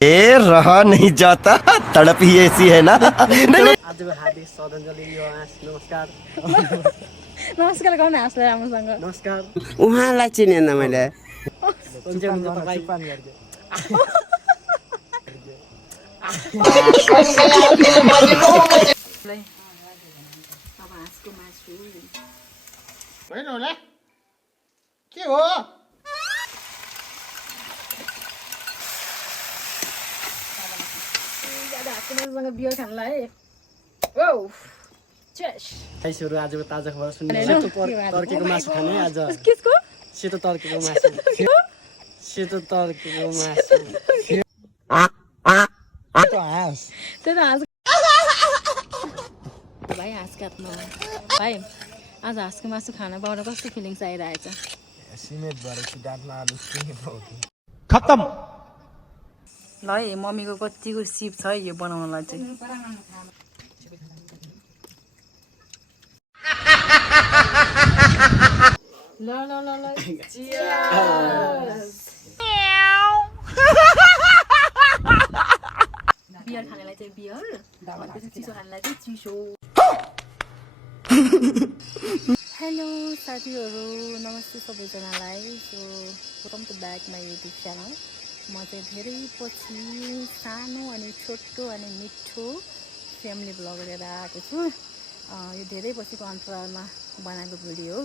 ए रहा नहीं जाता तड़प ही ऐसी है ना नहीं आजको हार्दिक श्रद्धाञ्जली यो हाँस नमस्कार नमस्कार गर्नु हाँसलाई राम्रोसँग नमस्कार उहाँलाई चिनेन मैले कुन चाहिँ हुनुहुन्छ तपाईँ अब हाँसको मासु होइन होला के हो हाँसको मासुसँग बियर खानलाई ओ चेस गाइसहरु आजको ताजा खबर सुन्नु तर्केको मासु खाने आज किसको सेतो तर्केको मासु सेतो तर्केको मासु हाँस त्यही त हाँस भाइ हाँस काट्नु भाइ आज हाँसको मासु खाना पाउँदा कस्तो फिलिङ्स आइरहेछ सिमेन्ट भरेपछि डाँटमा आलु खत्तम ल है मम्मीको कतिको सिप छ है यो बनाउनलाई चाहिँ ल ल ल ल बियर खानेलाई चाहिँ बियर त्यसपछि चिसो खानेलाई चाहिँ चिसो हेलो साथीहरू नमस्ते सबैजनालाई so welcome to back my YouTube channel म चाहिँ धेरै पछि सानो अनि छोटो अनि मिठो फ्यामिली ब्लग लिएर आएको छु यो धेरै पछिको अन्तरालमा बनाएको भिडियो हो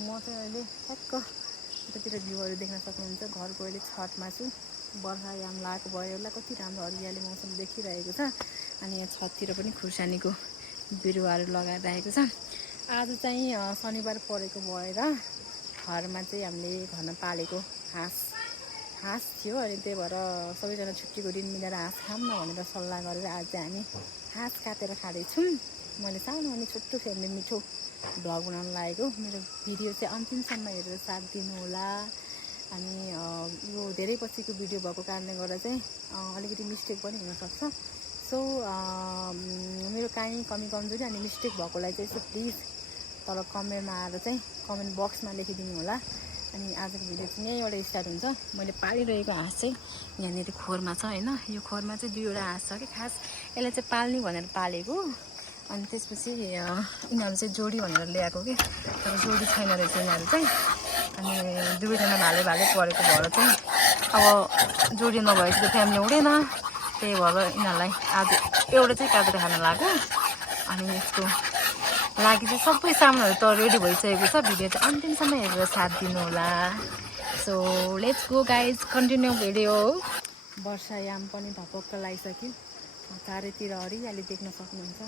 म चाहिँ अहिले टक्क यतातिर भ्यूहरू देख्न सक्नुहुन्छ घरको अहिले छतमा छु बर्खायाम लागेको भयो होला कति राम्रो हरियाली मौसम देखिरहेको छ अनि यहाँ छततिर पनि खुर्सानीको बिरुवाहरू लगाइरहेको छ आज चाहिँ शनिबार परेको भएर घरमा चाहिँ हामीले घरमा पालेको हाँस थियो अनि त्यही भएर सबैजना छुट्टीको दिन मिलेर हाँस खाऊँ न भनेर सल्लाह गरेर आज चाहिँ हामी हाँस काटेर खाँदैछौँ मैले सानो अनि छोटो फ्यामिली मिठो भ्लग बनाउन लागेको मेरो भिडियो चाहिँ अन्तिमसम्म हेरेर साथ दिनु होला अनि यो धेरै पछिको भिडियो भएको कारणले गर्दा चाहिँ अलिकति मिस्टेक पनि हुनसक्छ सो मेरो काहीँ कमी कमजोरी अनि मिस्टेक भएकोलाई चाहिँ यसो प्लिज तल कमेन्टमा आएर चाहिँ कमेन्ट बक्समा लेखिदिनु होला अनि आजको भिडियो चाहिँ यहीँबाट स्टार्ट हुन्छ मैले पालिरहेको हाँस चाहिँ यहाँनिर खोरमा छ होइन यो खोरमा चाहिँ दुईवटा हाँस छ कि खास यसलाई चाहिँ पाल्ने भनेर पालेको अनि त्यसपछि यिनीहरू चाहिँ जोडी भनेर ल्याएको कि तर जोडी छैन रहेछ यिनीहरू चाहिँ अनि दुवैजना भाले परेको भएर चाहिँ अब जोडी नभएपछि त फ्यामिली हुँदैन त्यही भएर यिनीहरूलाई आज एउटा चाहिँ काटेर खान लाग्यो अनि यसको लागि चाहिँ सबै सामानहरू त रेडी भइसकेको छ भिडियो चाहिँ अन्तिमसम्म हेरेर साथ दिनु होला so let's go guys continue video वर्षायाम पनि भपक्क लगाइसक्यो चारैतिर हरियाली देख्न सक्नुहुन्छ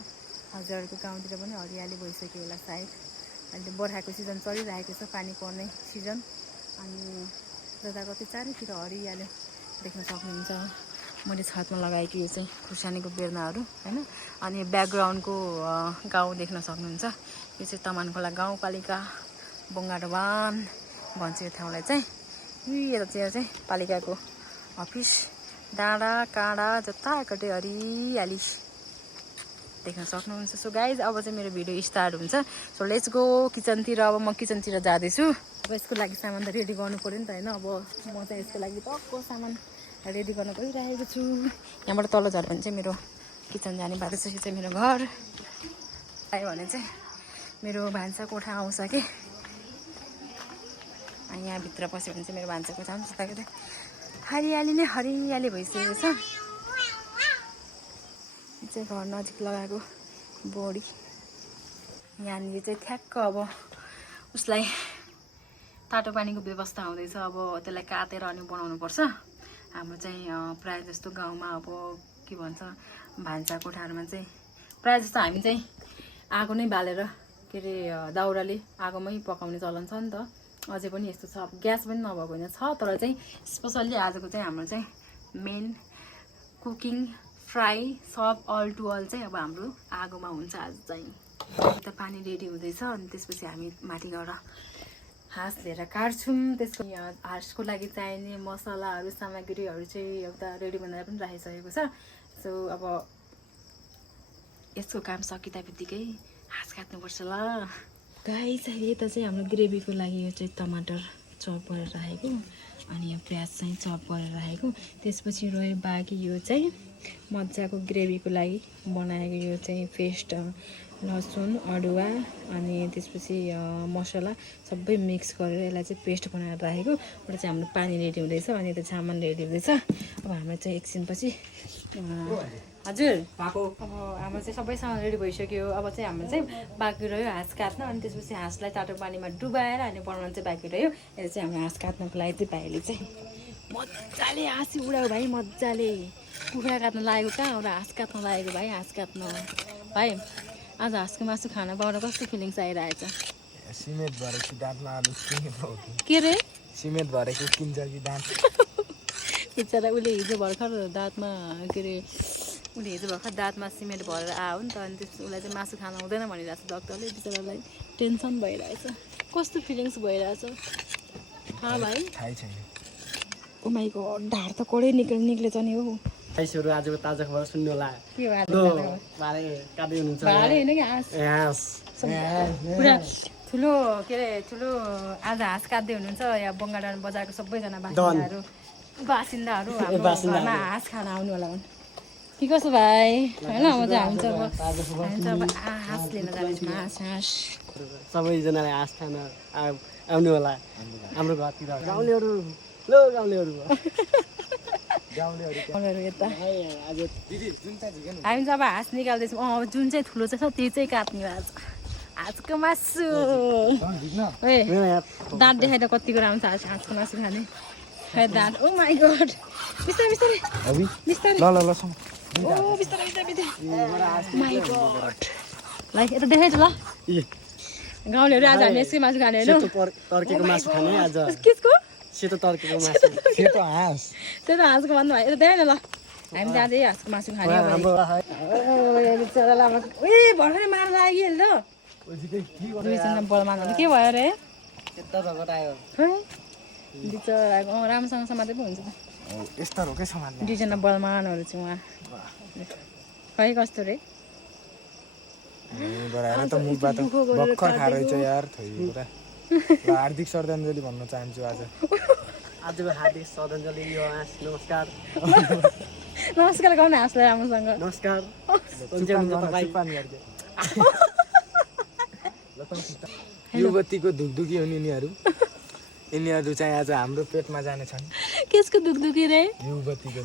हजुरहरूको गाउँतिर पनि हरियाली भइसक्यो होला सायद अहिले बर्खाको सिजन चलिरहेको छ पानी पर्ने सिजन अनि जताकतै चारैतिर हरियाली देख्न सक्नुहुन्छ मैले छतमा लगाएको यो चाहिँ खुर्सानीको बेर्नाहरू होइन अनि ब्याकग्राउन्डको गाउँ देख्न सक्नुहुन्छ यो चाहिँ तमानखोला गाउँपालिका बङ्गाडवान भन्छ यो ठाउँलाई चाहिँ यता चाहिँ पालिकाको अफिस डाँडा काँडा जताकतै हरियाली देख्न सक्नुहुन्छ सो गाइज अब चाहिँ मेरो भिडियो स्टार्ट हुन्छ सो लेट्स गो किचनतिर अब म किचनतिर जाँदैछु अब यसको लागि सामान त रेडी गर्नु पऱ्यो नि त होइन अब म चाहिँ यसको लागि टक्क सामान रेडी गर्न गइरहेको छु यहाँबाट तल झऱ्यो भने चाहिँ मेरो किचन जाने बाटो छ यो चाहिँ मेरो घर आयो भने चाहिँ मेरो भान्सा कोठा आउँछ कि अनि यहाँभित्र पस्यो भने चाहिँ मेरो भान्सा कोठा आउँछ जताकतै हरियाली नै हरियाली भइसकेको छ चाहिँ घर नजिक लगाएको बोडी यहाँनिर चाहिँ ठ्याक्क अब उसलाई तातो पानीको व्यवस्था हुँदैछ अब त्यसलाई काटेर अनि बनाउनुपर्छ हाम्रो चाहिँ प्रायः जस्तो गाउँमा अब के भन्छ भान्सा कोठाहरूमा चाहिँ प्रायः जस्तो हामी चाहिँ आगो नै बालेर के अरे दाउराले आगोमै पकाउने चलन छ नि त अझै पनि यस्तो छ ग्यास पनि नभएको होइन छ तर चाहिँ स्पेसल्ली आजको चाहिँ हाम्रो चाहिँ मेन कुकिङ फ्राई सब अल टु अल चाहिँ अब हाम्रो आगोमा हुन्छ आज चाहिँ यता पानी रेडी हुँदैछ अनि त्यसपछि हामी माथि गएर हाँस लिएर काट्छौँ त्यसको हाँसको लागि चाहिने मसलाहरू सामग्रीहरू चाहिँ एउटा रेडी बनाएर पनि राखिसकेको छ सो अब यसको काम सकिँदा बित्तिकै हाँस काट्नुपर्छ ल गाइस यता चाहिँ हाम्रो ग्रेभीको लागि यो चाहिँ टमाटर चप गरेर राखेको अनि यहाँ प्याज चाहिँ चप गरेर राखेको त्यसपछि रह्यो बाँकी यो चाहिँ मजाको ग्रेभीको लागि बनाएको यो चाहिँ पेस्ट लसुन अदुवा अनि त्यसपछि मसला सबै मिक्स गरेर यसलाई चाहिँ पेस्ट बनाएर राखेको एउटा चाहिँ हाम्रो पानी रेडी हुँदैछ अनि यता चामल रेडी हुँदैछ अब हाम्रो चाहिँ एकछिनपछि हजुर अब हाम्रो चाहिँ सबै सामान रेडी भइसक्यो अब चाहिँ हाम्रो चाहिँ बाँकी रह्यो हाँस काट्न अनि त्यसपछि हाँसलाई तातो पानीमा डुबाएर अनि बनाउनु चाहिँ बाँकी रह्यो यसले चाहिँ हाम्रो हाँस काट्नको लागि चाहिँ भाइले चाहिँ मजाले हाँसी उडायो भाइ मजाले कुखुरा काट्न लागेको कहाँ एउटा हाँस काट्न लागेको भाइ हाँस काट्न भाइ आज हाँसको मासु खाना पाउँदा कस्तो फिलिङ्स आइरहेछ सिमेन्ट भरेको दाँतमा आलु के रे सिमेन्ट भरेको किन्छ कि दाँत बिचरा उसले हिजो भर्खर दाँतमा के अरे उसले हिजो भर्खर दाँतमा सिमेन्ट भरेर आयो नि त अनि त्यस उसलाई चाहिँ मासु खान हुँदैन भनिरहेको छ डक्टरले बिचरालाई टेन्सन भइरहेछ कस्तो फिलिङ्स भइरहेछ हाँ भाइ थाहै छैन ओ माइ गॉड ढाड त कडै निक्लेछ नि हो गाइसहरु आजको ताजा खबर सुन्नु होला के हो आज बारे काट्दै हुनुहुन्छ भाले हैन कि हाँस हाँस पुरा ठुलो के अरे ठुलो आज हाँस काट्दै हुनुहुन्छ यहाँ बङ्गाडान बजारको सबैजना बासिन्दाहरू हाम्रो घरमा हाँस खान आउनु होला भन् के कसो भाइ होइन म चाहिँ हामी चाहिँ अब हाँस लिन जाँदैछौँ हाँस सबैजनाले हाँस खान आउनु होला हाम्रो घरतिर गाउँलेहरू लो गाउँलेहरू यता हामी चाहिँ अब हाँस निकाल्दैछौँ जुन चाहिँ ठुलो चाहिँ छ त्यो चाहिँ काट्ने आज आजको मासु दाँत देखाएर कतिको राम्रो छ हाँसको मासु खाने दाँत ओ माइ गॉड बिस्तारै बिस्तारै बिस्तारै ल ल ओ बिस्तारै बिस्तारै माइ गॉड ल यता देखाइदिनु ल गाउँलेहरू आज हामी यसकै मासु खाने होइन तर्केको मासु खाने आज केसको सेतो तर्केको मासु सेतो हाँस त्यही त हाँसको भन्नु भयो यता देखाइ न ल हामी चाहिँ आज हाँसको मासु खाने ए भर्खरै मार लाग्यो नि त दुईजना बलमानहरू के भयो रे यता झगडा आयो बिचराको राम्रोसँग समाते पो हुन्छ त यस्तो रोकै सामान दुईजना बलमानहरू चाहिँ उहाँ खै कस्तो रे गराएर त मुखबाट भर्खर खाएर चाहिँ यार थै पुरा ल हार्दिक श्रद्धाञ्जली भन्न चाहन्छु आज आजको हार्दिक श्रद्धाञ्जली यो हाँस नमस्कार नमस्कार गाउँ न हाँसलाई राम्रोसँग नमस्कार सन्चै हुनुहुन्छ तपाईँ युवतीको धुकधुकी हुन् यिनीहरू चाहिँ आज हाम्रो पेटमा जानेछन् केसको दुखदुखी रे युवतीको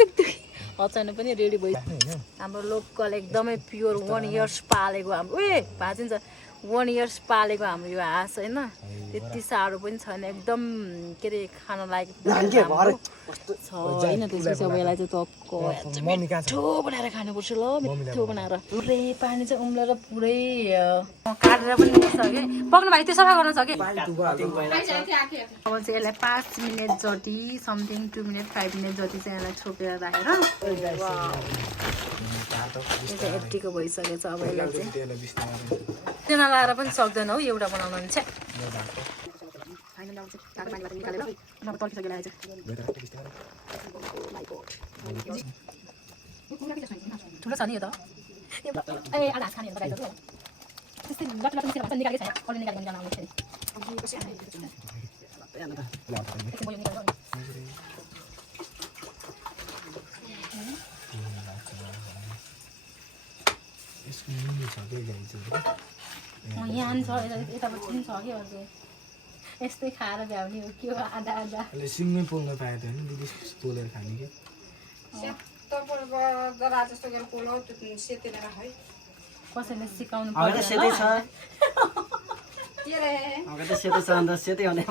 दुखदुखी अचानक पनि रेडी भयो हाम्रो लोकल एकदमै प्योर 1 इयर्स पालेको हाम्रो भाँचिन्छ 1 इयर्स पालेको हाम्रो यो हाँस होइन त्यति साह्रो पनि छैन एकदम के अरे खान लागेको होइन त्यसपछि अब यसलाई चाहिँ मिठो बनाएर खानुपर्छ ल मिठो बनाएर पुरै पानी चाहिँ उम्लेर पुरै काटेर पनि सक्यो पक्नु भाइ त्यो सफा गर्न सक्यो अब चाहिँ यसलाई 5 मिनट जति समथिङ 2 मिनट 5 मिनट जति चाहिँ यसलाई छोपेर राखेर यतिको भइसकेको छ अब यसलाई चाहिँ त्यहाँ लगाएर पनि सक्दैन हौ एउटा बनाउनु भने चाहिँ ठुलो छ नि यो त आधा खाने त्यस्तै निकालेको छैन अरू निकालेको जान आउने यहाँ छ यतापट्टि पनि छ कि अझै यस्तै खाएर भ्याउने हो के हो आधा आधा सिङ्गै पोल्न पाए त होइन दिदी पोलेर खाने कि कसैले सिकाउनु सेतै छ सेतै छ अन्त सेतै हुने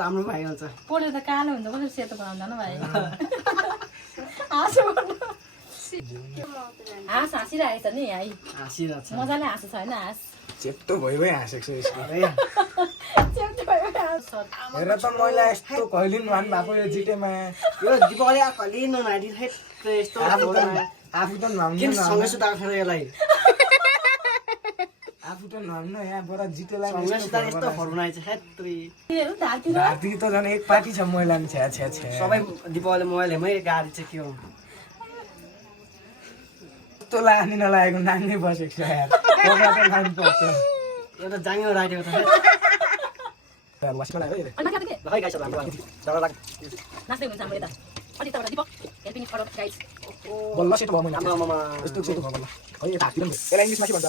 राम्रो भइहाल्छ पोलेर त कालो हुन्छ कसरी सेतो बनाउँदैन भाइ हाँस हाँसिरहेको छ नि है मजाले हाँसेको छ होइन हाँस चेप्टो भयो हाँसेको छ यसको हेर त मैले यस्तो कहिले नुहान भएको यो जिटेमा यो दिपावली कहिले नुहाइदि यस्तो आफू त नुहाउनु सँगै सुताएको यसलाई आफू त नुहाउनु यहाँबाट जिटेलाई यस्तो फर्मुलाइ छ हेत्री घाँटी त झन् एक पार्टी छ मैला नि छ्या छ्या छ्या सबै दिपावली मोबाइलमै गाडी चाहिँ के हो यस्तो लाग्ने नलागेको नाङ्गै बसेको छ यार पर्छ एउटा जाङ्गो राखेको छ यार वासी बनायो है अनि माथि के खै गाइस हाम्रो जरा लाग नाच्दै हुन्छ हाम्रो यता अनि तबाट दिपक हेल्पिङ फर गाइस बल्ल सेतो भयो मैले आमामा यस्तो सेतो भयो बल्ल है यता हातिर नि यसलाई इंग्लिशमा के भन्छ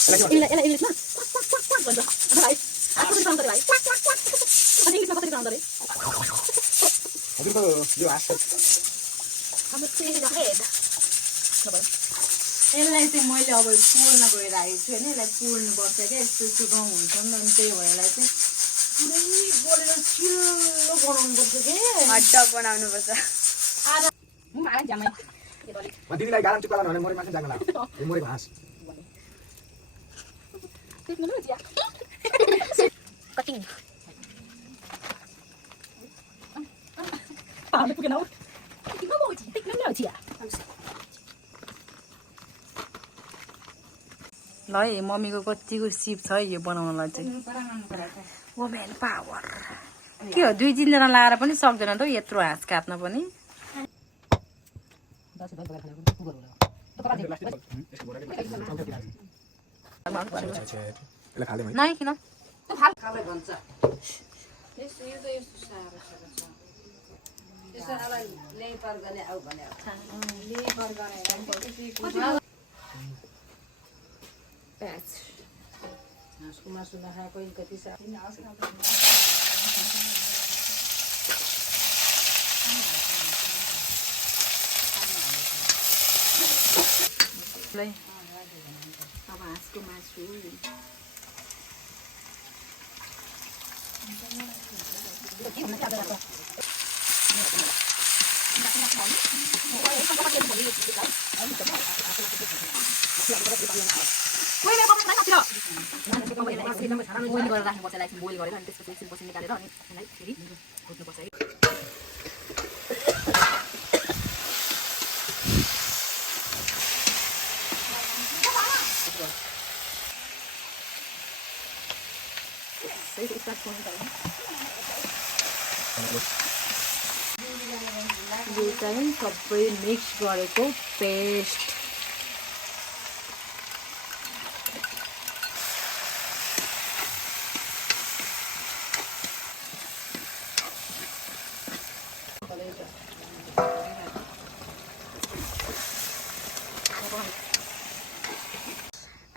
यसलाई इंग्लिशमा भन्छ भाइ आफू पनि काम गरे भाइ अनि इंग्लिशमा कसरी काम गरे हजुरको यो हाँस हाम्रो चाहिँ हेड यसलाई चाहिँ मैले अब पोल्न गइरहेको छु होइन यसलाई पोल्नुपर्छ क्या यस्तो यस्तो गाउँ हुन्छ नि अनि त्यही भएर चाहिँ पुरै पोलेर चिल्लो बनाउनुपर्छ के हटडग बनाउनुपर्छ मलाई जामै दिदीलाई गालाम चुक्का लानु भने मरे मान्छे जान लाग्यो यो मरे हाँस कटिङ पाउनु पुगेन हौ किन बोल्छ टिक्न न छिया ल है मम्मीको कतिको सिप छ है यो बनाउनलाई चाहिँ वुमेन पावर के हो 2-3 जना लाएर पनि सक्दैन त यत्रो हाँस काट्न पनि यसलाई खाले भयो नै किन अब हाँसको मासु बोइल गरेर राख्नुपर्छ यसलाई बोइल गरेर अनि त्यसपछि एकछिनपछि निकालेर अनि यसलाई फेरि भुट्नुपर्छ है यो चाहिँ सबै मिक्स गरेको पेस्ट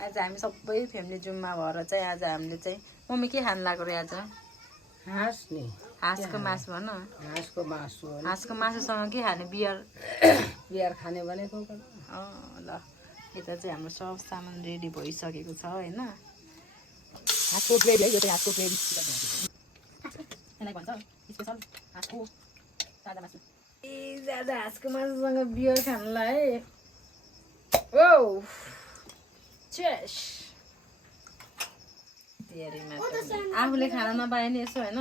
आज हामी सबै फ्यामिली जुम्मा भएर चाहिँ आज हामीले चाहिँ मम्मी के खान लाग्यो रे आज हाँस नि हाँसको मासु भन हाँसको मासु हाँसको मासुसँग के खाने बियर बियर खाने भनेको ल यता चाहिँ हाम्रो सब सामान रेडी भइसकेको छ होइन हाँसको ग्रेभी है यो चाहिँ हाँसको ग्रेभी यसलाई भन्छ स्पेसल हाँसको ताजा मासु ए ज्यादा हाँसको मासुसँग बियर खानलाई ओ चेस आफूले खान नपाए नि यसो होइन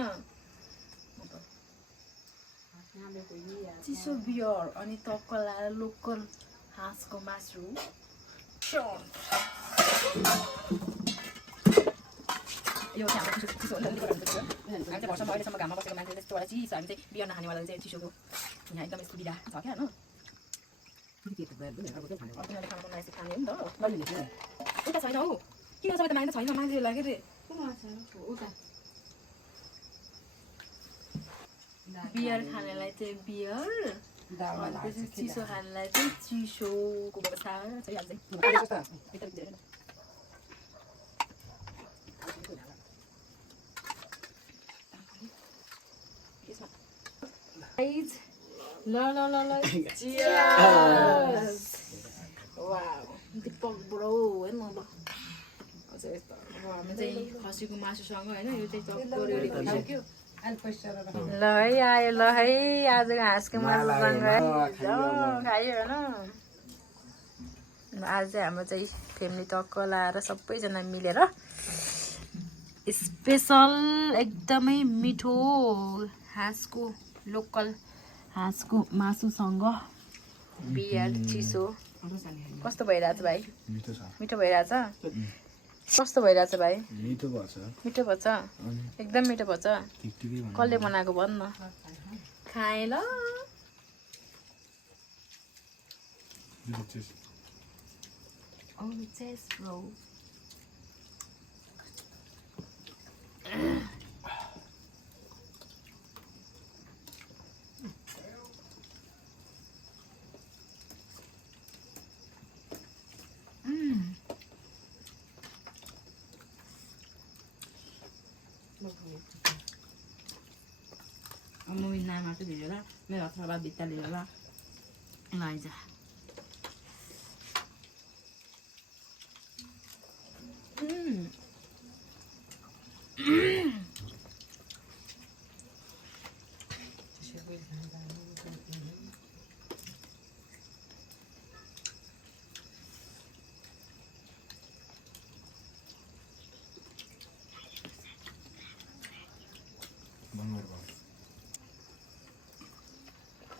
चिसो बियर अनि टक्क लाएर लोकल हाँसको मासु यो चाहिँ हाम्रो चिसो हुन्छ हामी चाहिँ वर्षमा अहिलेसम्म घाममा बसेको मान्छे त्यस्तो वाला चिसो हामी चाहिँ बियर नखानेवाला चाहिँ चिसोको यहाँ एकदमै सुविधा छ क्या होइन खाना बनाएर खाने हो नि त उता छैन हौ किन सबै त मान्छे छैन मान्छेहरूलाई के अरे बियर खानेलाई चाहिँ बियर त्यसपछि चिसो खानेलाई चाहिँ चिसोको व्यवस्था चाहिँ ल ल ल ल चियर्स वाउ दिपक ब्रो हेर्न ल अझै यस्तो अब हामी चाहिँ खसीको मासुसँग होइन यो चाहिँ टक्क खाइसक्यो ल है आयो ल है आजको हाँसको मासुसँग खायो होइन आज चाहिँ हाम्रो चाहिँ फ्यामिली टक्क लाएर सबैजना मिलेर स्पेसल एकदमै मिठो हाँसको लोकल हाँसको मासुसँग बियर चिसो कस्तो भइरहेछ भाइ मिठो भइरहेछ कस्तो भइरहेछ भाइ मिठो भन्छ मिठो भएछ एकदम मिठो भएछ कसले बनाएको भन् न खाएँ ल म नाम आएको भिडियो ल मेरो हतमा भित्ता लियो ल लैजा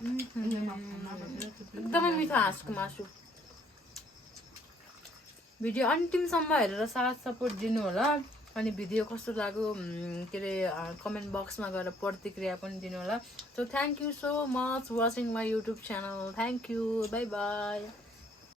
एकदमै मिठो हाँसको मासु भिडियो अन्तिमसम्म हेरेर साथ सपोर्ट दिनु होला अनि भिडियो कस्तो लाग्यो के अरे कमेन्ट बक्समा गएर प्रतिक्रिया पनि दिनु होला so thank you so much watching my YouTube channel thank you by by